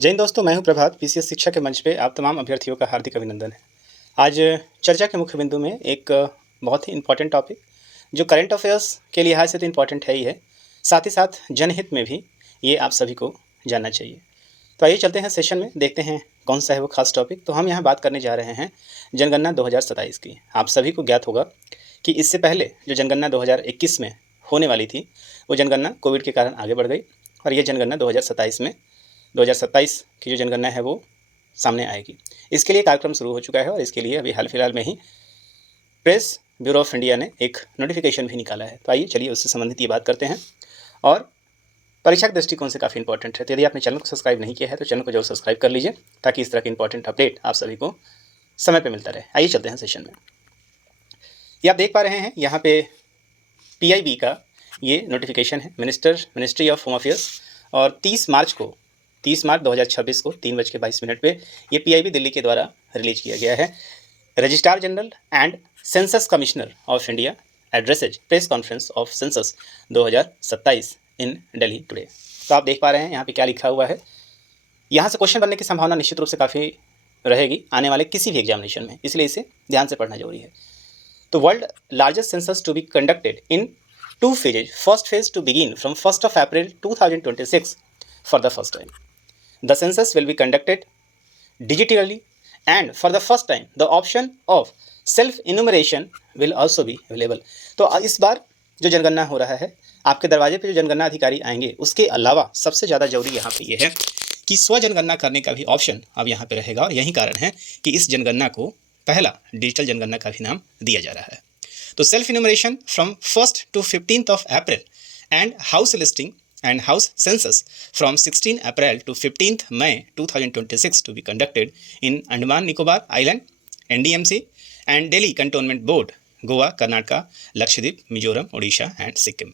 जय हिंद दोस्तों, मैं हूं प्रभात। पीसीएस शिक्षा के मंच पे आप तमाम अभ्यर्थियों का हार्दिक अभिनंदन है। आज चर्चा के मुख्य बिंदु में एक बहुत ही इम्पोर्टेंट टॉपिक जो करंट अफेयर्स के लिहाज से तो इम्पोर्टेंट है ही है, साथ ही साथ जनहित में भी ये आप सभी को जानना चाहिए। तो आइए चलते हैं सेशन में, देखते हैं कौन सा है वो खास टॉपिक। तो हम यहाँ बात करने जा रहे हैं जनगणना 2027 की। आप सभी को ज्ञात होगा कि इससे पहले जो जनगणना 2021 में होने वाली थी, वो जनगणना कोविड के कारण आगे बढ़ गई और ये जनगणना 2027 की जो जनगणना है वो सामने आएगी। इसके लिए कार्यक्रम शुरू हो चुका है और इसके लिए अभी हाल फिलहाल में ही प्रेस ब्यूरो ऑफ इंडिया ने एक नोटिफिकेशन भी निकाला है। तो आइए चलिए उससे संबंधित ये बात करते हैं और परीक्षा के दृष्टिकोण से काफ़ी इंपॉर्टेंट है। तो यदि आपने चैनल को सब्सक्राइब नहीं किया है तो चैनल को जरूर सब्सक्राइब कर लीजिए ताकि इस तरह के इंपॉर्टेंट अपडेट आप सभी को समय पर मिलता रहे। आइए चलते हैं सेशन में। ये आप देख पा रहे हैं यहाँ पे PIB का ये नोटिफिकेशन है, मिनिस्ट्री ऑफ होम अफेयर्स, और 30 मार्च 2026 को 3:22 पे ये PIB दिल्ली के द्वारा रिलीज किया गया है। Registrar general and census commissioner of India addresses press conference of census 2027 in Delhi today. तो आप देख पा रहे हैं यहाँ पे क्या लिखा हुआ है। यहाँ से क्वेश्चन बनने की संभावना निश्चित रूप से काफ़ी रहेगी आने वाले किसी भी एग्जामिनेशन में, इसलिए इसे ध्यान से पढ़ना जरूरी है। तो world largest census to be conducted in 2 phases. First phase to begin from 1st of April 2026 for the first time. The census will be conducted digitally and for the first time the option of self-enumeration will also be available. तो इस बार जो जनगणना हो रहा है, आपके दरवाजे पे जो जनगणना अधिकारी आएंगे, उसके अलावा सबसे ज़्यादा जरूरी यहाँ पे ये है कि स्व जनगणना करने का भी ऑप्शन अब यहाँ पे रहेगा और यही कारण है कि इस जनगणना को पहला डिजिटल जनगणना का भी नाम दिया जा रहा है। तो self enumeration from 1st to 15th of April and house listing and house census from 16 April to 15th May 2026 to be conducted in Andaman Nicobar Island, NDMC and Delhi Cantonment Board, Goa, Karnataka, Lakshadweep, Mizoram, Orissa and Sikkim.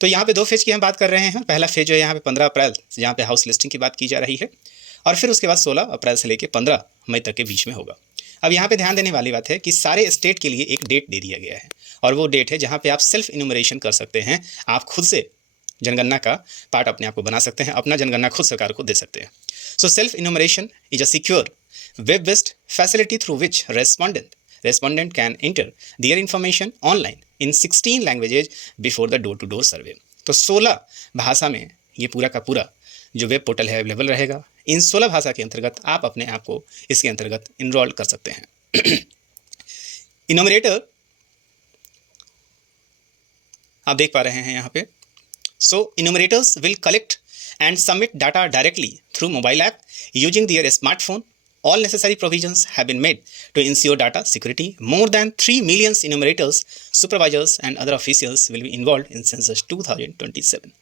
तो यहाँ पे 2 phase की हम बात कर रहे हैं। पहला फेज जो है यहाँ पे 15 अप्रैल यहाँ पे हाउस लिस्टिंग की बात की जा रही है और फिर उसके बाद 16 अप्रैल से लेकर 15 मई तक के बीच में होगा। अब यहाँ पे ध्यान देने वाली बात है कि सारे स्टेट के लिए एक डेट दे दिया गया है और वो डेट है जहाँ पे आप सेल्फ इन्यूमरेशन कर सकते हैं। आप खुद से जनगणना का पार्ट अपने आप को बना सकते हैं, अपना जनगणना खुद सरकार को दे सकते हैं। So self enumeration is a secure web based facility through which respondent can enter their information online in 16 languages before the door to door survey. तो 16 भाषा में ये पूरा का पूरा जो वेब पोर्टल है अवेलेबल रहेगा। इन 16 भाषा के अंतर्गत आप अपने आप को इसके अंतर्गत इनरोल कर सकते हैं। इनोमरेटर आप देख पा रहे हैं यहाँ पे। So enumerators will collect and submit data directly through mobile app using their smartphone. All necessary provisions have been made to ensure data security. More than 3 million enumerators, supervisors and other officials will be involved in census 2027.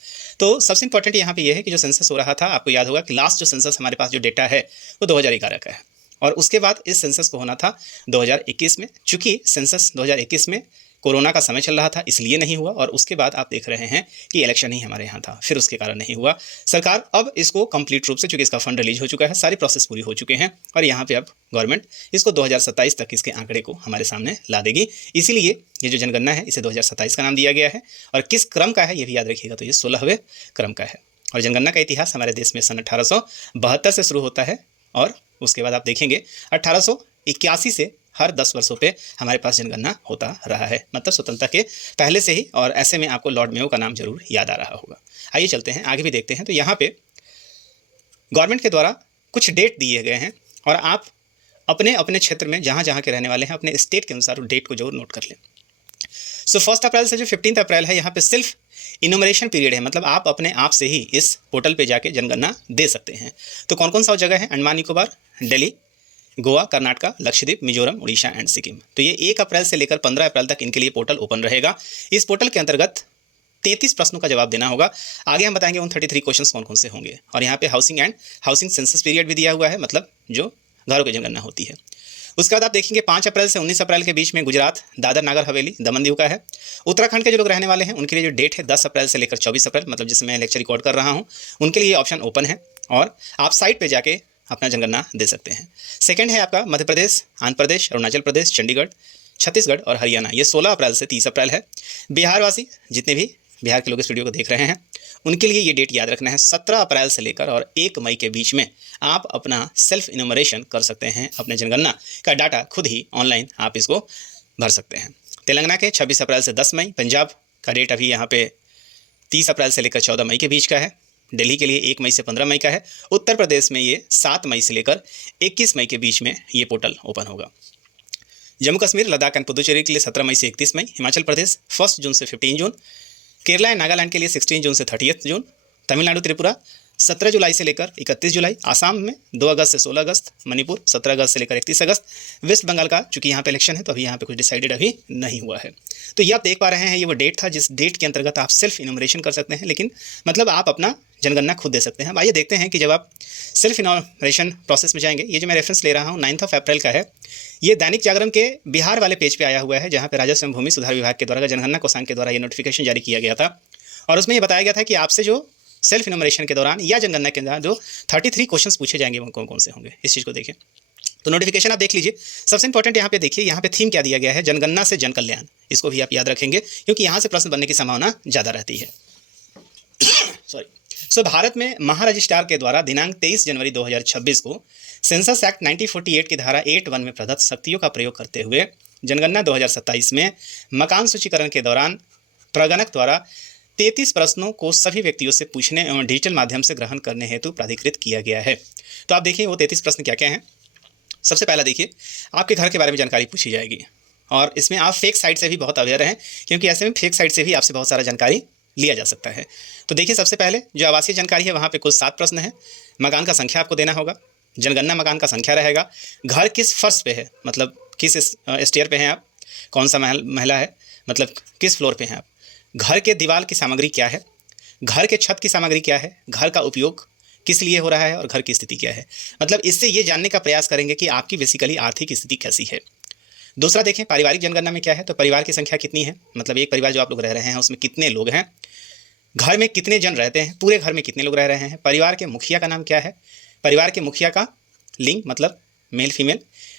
तो सबसे important यहाँ पे ये है कि जो census हो रहा था, आपको याद होगा कि लास्ट जो सेंसस हमारे पास जो डेटा है वो 2011 का है और उसके बाद इस सेंसस को होना था 2021 में। चूँकि सेंसस 2021 में कोरोना का समय चल रहा था इसलिए नहीं हुआ और उसके बाद आप देख रहे हैं कि इलेक्शन ही हमारे यहाँ था, फिर उसके कारण नहीं हुआ। सरकार अब इसको कंप्लीट रूप से, चूँकि इसका फंड रिलीज हो चुका है, सारी प्रोसेस पूरी हो चुके हैं और यहाँ पे अब गवर्नमेंट इसको 2027 तक इसके आंकड़े को हमारे सामने ला देगी। इसीलिए ये जो जनगणना है इसे 2027 का नाम दिया गया है और किस क्रम का है ये भी याद रखिएगा, तो ये 16वें क्रम का है। और जनगणना का इतिहास हमारे देश में सन 1872 से शुरू होता है और उसके बाद आप देखेंगे 1881 से हर 10 वर्षों पे हमारे पास जनगणना होता रहा है, मतलब स्वतंत्रता के पहले से ही। और ऐसे में आपको लॉर्ड मेयो का नाम जरूर याद आ रहा होगा। आइए चलते हैं आगे भी देखते हैं। तो यहाँ पे गवर्नमेंट के द्वारा कुछ डेट दिए गए हैं और आप अपने अपने क्षेत्र में जहाँ जहाँ के रहने वाले हैं अपने स्टेट के अनुसार डेट को जरूर नोट कर लें। सो 1 अप्रैल से जो 15 अप्रैल है यहाँ पे सिर्फ इनोमरेशन पीरियड है, मतलब आप अपने आप से ही इस पोर्टल पे जाके जनगणना दे सकते हैं। तो कौन कौन सा जगह है? अंडमान निकोबार, दिल्ली, गोवा, कर्नाटका, लक्षद्वीप, मिजोरम, उड़ीसा एंड सिक्किम। तो ये 1 अप्रैल से लेकर 15 अप्रैल तक इनके लिए पोर्टल ओपन रहेगा। इस पोर्टल के अंतर्गत 33 प्रश्नों का जवाब देना होगा। आगे हम बताएंगे उन 33 क्वेश्चंस कौन कौन से होंगे। और यहाँ पे हाउसिंग सेंसस पीरियड भी दिया हुआ है, मतलब जो घरों की जनगणना होती है। उसके बाद आप देखेंगे 5 अप्रैल से 19 अप्रैल के बीच में गुजरात, दादर नागर हवेली, दमन दीव का है। उत्तराखंड के जो लोग रहने वाले हैं उनके लिए जो डेट है 10 अप्रैल से लेकर 24 अप्रैल, मतलब जिसमें मैं लेक्चर रिकॉर्ड कर रहा हूँ, उनके लिए ऑप्शन ओपन है और आप साइट पर जाके अपना जनगणना दे सकते हैं। सेकंड है आपका मध्य प्रदेश, आंध्र प्रदेश, अरुणाचल प्रदेश, चंडीगढ़, छत्तीसगढ़ और हरियाणा। ये 16 अप्रैल से 30 अप्रैल है। बिहार वासी जितने भी बिहार के लोग इस वीडियो को देख रहे हैं उनके लिए ये डेट याद रखना है, 17 अप्रैल से लेकर और 1 मई के बीच में आप अपना सेल्फ इन्यूमरेशन कर सकते हैं। अपने जनगणना का डाटा खुद ही ऑनलाइन आप इसको भर सकते हैं। तेलंगाना के 26 अप्रैल से 10 मई, पंजाब का डेट अभी यहाँ पे 30 अप्रैल से लेकर 14 मई के बीच का है, दिल्ली के लिए 1 मई से 15 मई का है, उत्तर प्रदेश में ये 7 मई से लेकर 21 मई के बीच में ये पोर्टल ओपन होगा। जम्मू कश्मीर, लद्दाख एंड पुदुचेरी के लिए 17 मई से 31 मई, हिमाचल प्रदेश 1 जून से 15 जून, केरला एंड नागालैंड के लिए 16 जून से 30 जून, तमिलनाडु त्रिपुरा 17 जुलाई से लेकर 31 जुलाई, आसाम में 2 अगस्त से 16 अगस्त, मणिपुर 17 अगस्त से लेकर 31 अगस्त, वेस्ट बंगाल का चूंकि यहाँ पे इलेक्शन है तो अभी यहाँ पे कुछ डिसाइडेड अभी नहीं हुआ है। तो ये आप देख पा रहे हैं, ये वो डेट था जिस डेट के अंतर्गत आप सेल्फ इन्यूमरेशन कर सकते हैं, लेकिन मतलब आप अपना जनगणना खुद दे सकते हैं। अब आइए देखते हैं कि जब आप सेल्फ इन्यूमरेशन प्रोसेस में जाएंगे, ये जो मैं रेफरेंस ले रहा हूँ 9 अप्रैल का है, ये दैनिक जागरण के बिहार वाले पेज पे आया हुआ है, जहाँ पे राजस्व एवं भूमि सुधार विभाग के द्वारा जनगणना कोषांग के द्वारा ये नोटिफिकेशन जारी किया गया था और उसमें ये बताया गया था कि आपसे जो सेल्फ इन्यूमरेशन के दौरान या जनगणना के दौरान जो 33 क्वेश्चंस पूछे जाएंगे वो कौन कौन से होंगे, इस चीज़ को देखें। तो नोटिफिकेशन आप देख लीजिए। सबसे इंपॉर्टेंट यहाँ पे देखिए, यहाँ पे थीम क्या दिया गया है, जनगणना से जन कल्याण। इसको भी आप याद रखेंगे क्योंकि यहाँ से प्रश्न बनने की संभावना ज़्यादा रहती है। सो भारत में महारजिस्ट्रार के द्वारा दिनांक 23 जनवरी 2026 को सेंसस एक्ट 1948 की धारा 8(1) में प्रदत्त शक्तियों का प्रयोग करते हुए जनगणना 2027 में मकान सूचीकरण के दौरान प्रगणक द्वारा 33 प्रश्नों को सभी व्यक्तियों से पूछने एवं डिजिटल माध्यम से ग्रहण करने हेतु प्राधिकृत किया गया है। तो आप देखिए वो 33 प्रश्न क्या क्या हैं। सबसे पहला देखिए, आपके घर के बारे में जानकारी पूछी जाएगी और इसमें आप फेक साइट से भी बहुत अवेयर हैं क्योंकि ऐसे में फेक साइट से भी आपसे बहुत सारा जानकारी लिया जा सकता है। तो देखिए, सबसे पहले जो आवासीय जानकारी है वहाँ पे कुल 7 प्रश्न हैं। मकान का संख्या आपको देना होगा, जनगणना मकान का संख्या रहेगा, घर किस फर्श पे है, मतलब किस स्टेयर पे हैं आप, कौन सा महला है, मतलब किस फ्लोर पे हैं आप, घर के दीवार की सामग्री क्या है, घर के छत की सामग्री क्या है, घर का उपयोग किस लिए हो रहा है और घर की स्थिति क्या है। मतलब इससे ये जानने का प्रयास करेंगे कि आपकी बेसिकली आर्थिक स्थिति कैसी है। दूसरा देखें, पारिवारिक जनगणना में क्या है, तो परिवार की संख्या कितनी है, मतलब एक परिवार जो आप लोग रह रहे हैं उसमें कितने लोग हैं, घर में कितने जन रहते हैं, पूरे घर में कितने लोग रह रहे हैं, परिवार के मुखिया का नाम क्या है, परिवार के मुखिया का लिंग मतलब मेल फीमेल,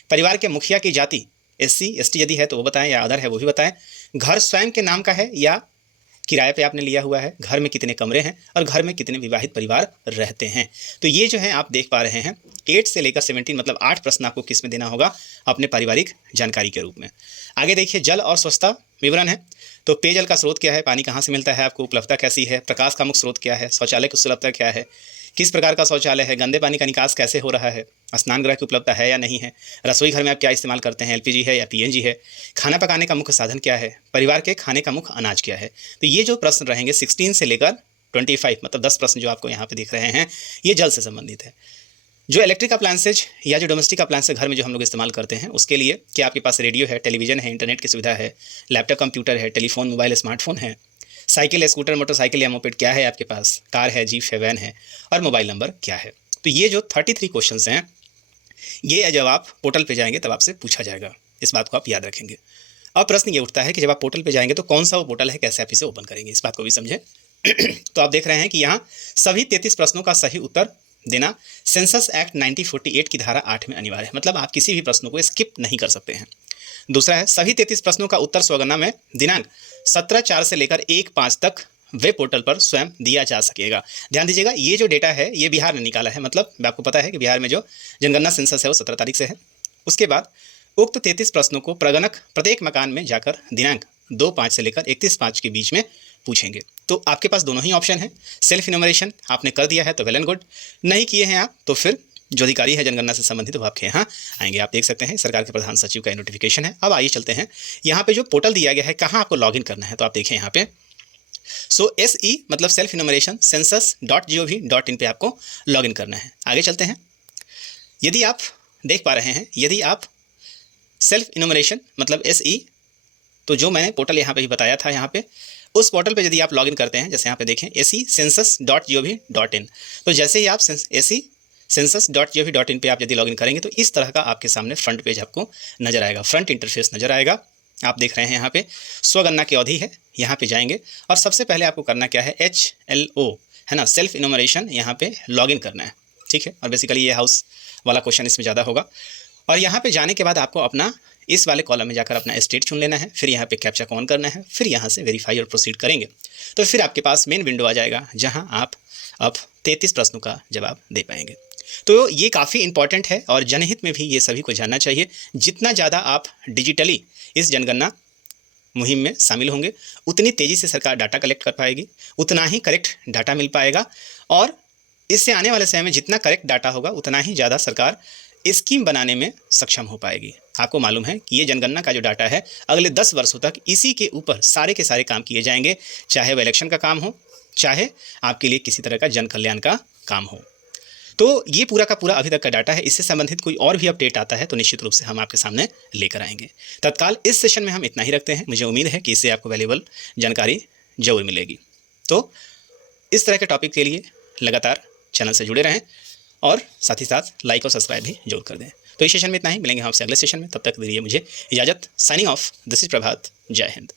परिवार के मुखिया की जाति SC ST यदि है तो वो बताएं या अदर है वो भी बताएं, घर स्वयं के नाम का है या किराए पे आपने लिया हुआ है, घर में कितने कमरे हैं और घर में कितने विवाहित परिवार रहते हैं। तो ये जो है आप देख पा रहे हैं 8 से लेकर 17 मतलब 8 प्रश्न आपको किस में देना होगा, अपने पारिवारिक जानकारी के रूप में। आगे देखिए, जल और स्वच्छता विवरण है। तो पेयजल का स्रोत क्या है, पानी कहाँ से मिलता है आपको, उपलब्धता कैसी है, प्रकाश का मुख्य स्रोत क्या है, शौचालय की सुलभता क्या है, किस प्रकार का शौचालय है, गंदे पानी का निकास कैसे हो रहा है, स्नान गृह की उपलब्धता है या नहीं है, रसोई घर में आप क्या इस्तेमाल करते हैं, LPG है या PNG है, खाना पकाने का मुख्य साधन क्या है, परिवार के खाने का मुख्य अनाज क्या है। तो ये जो प्रश्न रहेंगे 16 से लेकर 25 मतलब 10 प्रश्न जो आपको यहाँ पे दिख रहे हैं ये जल से संबंधित है। जो इलेक्ट्रिक अप्लायंसेज या जो डोमेस्टिक अप्लायंसेज घर में जो हम लोग इस्तेमाल करते हैं उसके लिए कि आपके पास रेडियो है, टेलीविज़न है, इंटरनेट की सुविधा है, लैपटॉप कंप्यूटर है, टेलीफोन मोबाइल स्मार्टफोन है, साइकिल स्कूटर मोटरसाइकिल या मोपेड क्या है आपके पास, कार है, जीप है, वैन है और मोबाइल नंबर क्या है। तो ये जो 33 क्वेश्चंस हैं ये जब आप पोर्टल पे जाएंगे तब आपसे पूछा जाएगा, इस बात को आप याद रखेंगे। अब प्रश्न ये उठता है कि जब आप पोर्टल पे जाएंगे तो कौन सा वो पोर्टल है, कैसे आप इसे ओपन करेंगे, इस बात को भी समझें। तो आप देख रहे हैं कि यहाँ सभी 33 प्रश्नों का सही उत्तर देना सेंसस एक्ट 1948 की धारा 8 में अनिवार्य है, मतलब आप किसी भी प्रश्नों को स्किप नहीं कर सकते हैं। दूसरा है, सभी 33 प्रश्नों का उत्तर स्वगणना में दिनांक 17/4 से लेकर 1/5 तक वेब पोर्टल पर स्वयं दिया जा सकेगा। ध्यान दीजिएगा, ये जो डेटा है ये बिहार ने निकाला है, मतलब आपको पता है कि बिहार में जो जनगणना सेंसस है वो 17 तारीख से है। उसके बाद उक्त 33 प्रश्नों को प्रगणक प्रत्येक मकान में जाकर दिनांक 2/5 से लेकर 31/5 के बीच में पूछेंगे। तो आपके पास दोनों ही ऑप्शन है, सेल्फ इन्यूमरेशन आपने कर दिया है तो वेल एंड गुड, नहीं किए हैं आप तो फिर जो अधिकारी है जनगणना से संबंधित वो आपके यहाँ आएंगे। आप देख सकते हैं सरकार के प्रधान सचिव का नोटिफिकेशन है। अब आइए चलते हैं यहाँ पे जो पोर्टल दिया गया है कहाँ आपको लॉगिन करना है, तो आप देखें यहाँ पे SE मतलब सेल्फ इन्यूमरेशन census.gov.in पे आपको लॉगिन करना है। आगे चलते हैं, यदि आप देख पा रहे हैं यदि आप सेल्फ इन्यूमरेशन मतलब SE तो जो मैंने पोर्टल यहाँ पे भी बताया था, यहाँ पे उस पोर्टल पे यदि आप लॉगिन करते हैं, जैसे यहाँ पे देखें SE census.gov.in, तो जैसे ही आप SE census.gov.in पे आप यदि लॉगिन करेंगे तो इस तरह का आपके सामने फ्रंट पेज आपको नजर आएगा, फ्रंट इंटरफेस नजर आएगा। आप देख रहे हैं यहाँ पे स्वगणना की अवधि है, यहाँ पे जाएंगे और सबसे पहले आपको करना क्या है, HLO है ना, सेल्फ इन्यूमरेशन यहाँ पे लॉगिन करना है, ठीक है। और बेसिकली ये हाउस वाला क्वेश्चन इसमें ज़्यादा होगा। और यहाँ पे जाने के बाद आपको अपना इस वाले कॉलम में जाकर अपना स्टेट चुन लेना है, फिर यहाँ पे कैप्चा को ऑन करना है, फिर यहाँ से वेरीफाई और प्रोसीड करेंगे तो फिर आपके पास मेन विंडो आ जाएगा जहाँ आप अब 33 प्रश्नों का जवाब दे पाएंगे। तो ये काफ़ी इंपॉर्टेंट है और जनहित में भी ये सभी को जानना चाहिए। जितना ज़्यादा आप डिजिटली इस जनगणना मुहिम में शामिल होंगे उतनी तेज़ी से सरकार डाटा कलेक्ट कर पाएगी, उतना ही करेक्ट डाटा मिल पाएगा और इससे आने वाले समय में जितना करेक्ट डाटा होगा उतना ही ज़्यादा सरकार स्कीम बनाने में सक्षम हो पाएगी। आपको मालूम है कि ये जनगणना का जो डाटा है अगले 10 वर्षों तक इसी के ऊपर सारे के सारे काम किए जाएंगे, चाहे वो इलेक्शन का काम हो, चाहे आपके लिए किसी तरह का जन कल्याण का काम हो। तो ये पूरा का पूरा अभी तक का डाटा है। इससे संबंधित कोई और भी अपडेट आता है तो निश्चित रूप से हम आपके सामने लेकर आएंगे। तत्काल इस सेशन में हम इतना ही रखते हैं। मुझे उम्मीद है कि इससे आपको वैल्यूएबल जानकारी जरूर मिलेगी। तो इस तरह के टॉपिक के लिए लगातार चैनल से जुड़े रहें और साथ ही साथ लाइक और सब्सक्राइब भी जरूर कर दें। तो इस सेशन में इतना ही, मिलेंगे हम आपसे अगले सेशन में। तब तक दीजिए मुझे इजाज़त। साइनिंग ऑफ, दिस इज प्रभात। जय हिंद।